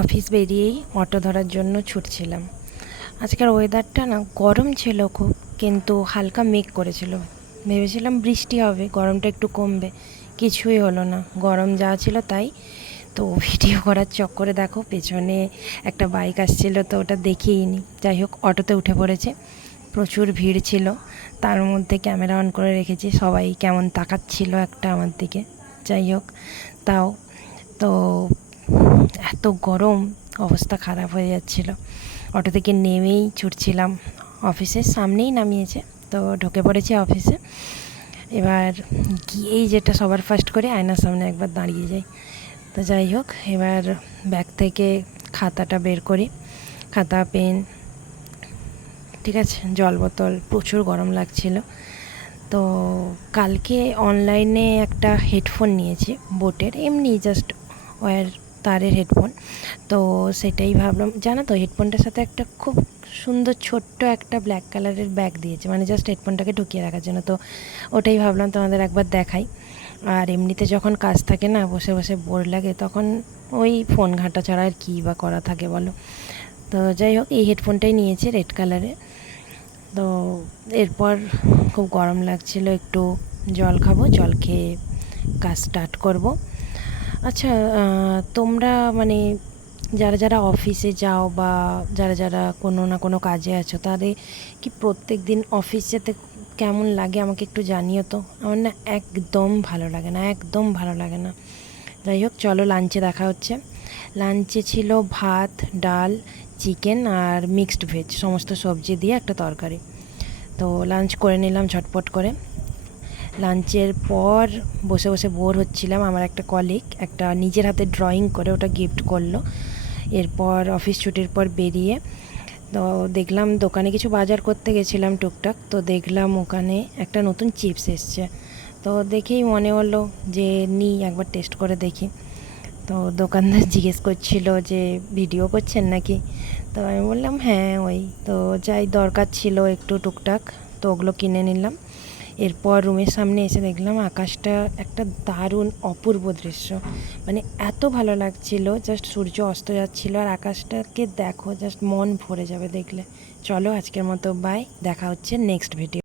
Office বেরিয়েই auto ধরার জন্য ছুটছিলাম। আজকের ওয়েদারটা না গরম ছিল খুব, কিন্তু হালকা মেঘ করেছিল। ভেবেছিলাম বৃষ্টি হবে, গরমটা একটু কমবে, কিছুই হলো না। গরম যা ছিল তাই। তো ভিডিও করার চক্করে দেখো পেছনে একটা বাইক আসছিল, তো ওটা দেখিইনি। যাই হোক, অটোতে উঠে পড়েছে। প্রচুর ভিড় ছিল, তার মধ্যে ক্যামেরা অন করে রেখেছি। সবাই কেমন তাকাচ্ছিল একটা আমার দিকে। যাই হোক, তাও তো এত গরম, অবস্থা খারাপ হয়ে যাচ্ছিল। অটো থেকে নেমেই ছুটছিলাম। অফিসের সামনেই নামিয়েছে, তো ঢুকে পড়েছি অফিসে। এবার গিয়েই যেটা সবার ফার্স্ট করে আয়নার সামনে একবার দাঁড়িয়ে যাই। তো যাই হোক, এবার ব্যাগ থেকে খাতাটা বের করি, খাতা পেন, ঠিক আছে, জল বোতল। প্রচুর গরম লাগছিল। তো কালকে অনলাইনে একটা হেডফোন নিয়েছি বোটের, এমনি জাস্ট ওয়্যার তারের হেডফোন। তো সেটাই ভাবলাম, জানো তো হেডফোনটার সাথে একটা খুব সুন্দর ছোট্ট একটা ব্ল্যাক কালারের ব্যাগ দিয়েছে, মানে জাস্ট হেডফোনটাকে ঢুকিয়ে রাখার জন্য। তো ওটাই ভাবলাম তোমাদের একবার দেখাই। আর এমনিতে যখন কাজ থাকে না, বসে বসে বোর লাগে, তখন ওই ফোন ঘাঁটা ছাড়া আর কী বা করা থাকে বলো। তো যাই হোক, এই হেডফোনটাই নিয়েছি রেড কালারের। তো এরপর খুব গরম লাগছিল, একটু জল খাবো, জল খেয়ে কাজ স্টার্ট করব। আচ্ছা, তোমরা মানে যারা যারা অফিসে যাও বা যারা যারা কোনো না কোনো কাজে আছো, তাদের কি প্রত্যেক দিন অফিস যেতে কেমন লাগে আমাকে একটু জানিও তো। আমার না একদম ভালো লাগে না, একদম ভালো লাগে না। যাই হোক, চলো লাঞ্চে দেখা হচ্ছে। লাঞ্চে ছিল ভাত, ডাল, চিকেন আর মিক্সড ভেজ, সমস্ত সবজি দিয়ে একটা তরকারি। তো লাঞ্চ করে নিলাম ঝটপট করে। লাঞ্চের পর বসে বসে বোর হচ্ছিলাম। আমার একটা কলিগ একটা নিজের হাতে ড্রয়িং করে ওটা গিফট করলো। এরপর অফিস ছুটির পর বেরিয়ে তো দেখলাম দোকানে কিছু বাজার করতে গেছিলাম টুকটাক, তো দেখলাম ওখানে একটা নতুন চিপস এসছে। তো দেখেই মনে হলো যে একবার টেস্ট করে দেখি। তো দোকানদার জিজ্ঞেস করছিল যে ভিডিও করছেন নাকি। তো আমি বললাম হ্যাঁ ওই। তো যাই দরকার ছিল একটু টুকটাক, তো ওগুলো কিনে নিলাম। এরপর রুমের সামনে এসে দেখলাম আকাশটা একটা দারুণ অপূর্ব দৃশ্য, মানে এত ভালো লাগছিল। জাস্ট সূর্য অস্ত যাচ্ছিলো আর আকাশটাকে দেখো, জাস্ট মন ভরে যাবে দেখলে। চলো আজকের মতো বাই, দেখা হচ্ছে নেক্সট ভিডিও।